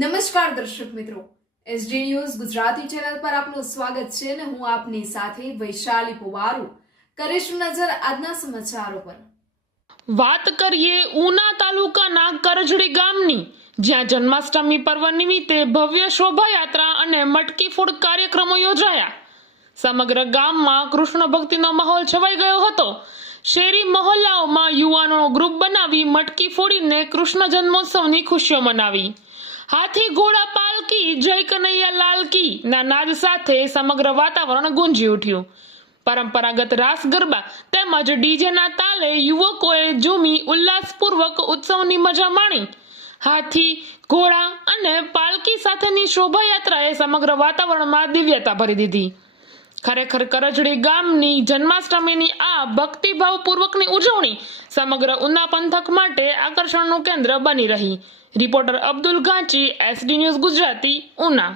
નમસ્કાર દર્શક મિત્રો, એસડી ન્યૂઝ ગુજરાતી ચેનલ પર આપનું સ્વાગત છે અને હું આપની સાથે વૈશાલી પુવારુ. કરીશું નજર આજના સમાચારો પર. વાત કરીએ ઉના તાલુકાના કરજડી ગામની, જ્યાં જન્માષ્ટમી પર્વ નિમિત્તે ભવ્ય શોભાયાત્રા અને મટકી ફોડ કાર્યક્રમો યોજાયા. સમગ્ર ગામમાં કૃષ્ણ ભક્તિનો માહોલ છવાઈ ગયો હતો. શેરી મહોલ્લાઓમાં યુવાનોનો ગ્રુપ બનાવી મટકી ફોડીને કૃષ્ણ જન્મોત્સવની ખુશીઓ મનાવી. હાથી ઘોડા પાલકી જય કનૈયા લાલ કી ના નાદ સાથે સમગ્ર વાતાવરણ ગુંજી ઉઠ્યું. પરંપરાગત રાસ ગરબા તેમજ ડીજેના તાલે યુવકોએ ઝૂમી ઉલ્લાસપૂર્વક ઉત્સવની મજા માણી. હાથી ઘોડા અને પાલકી સાથેની શોભાયાત્રાએ સમગ્ર વાતાવરણમાં દિવ્યતા ભરી દીધી. ખરેખર કરજડી ગામની જન્માષ્ટમીની આ ભક્તિભાવપૂર્વકની ઉજવણી સમગ્ર ઉના પંથક માટે આકર્ષણનું કેન્દ્ર બની રહી. Reporter Abdul Ganchi, SD news Gujarati, Una.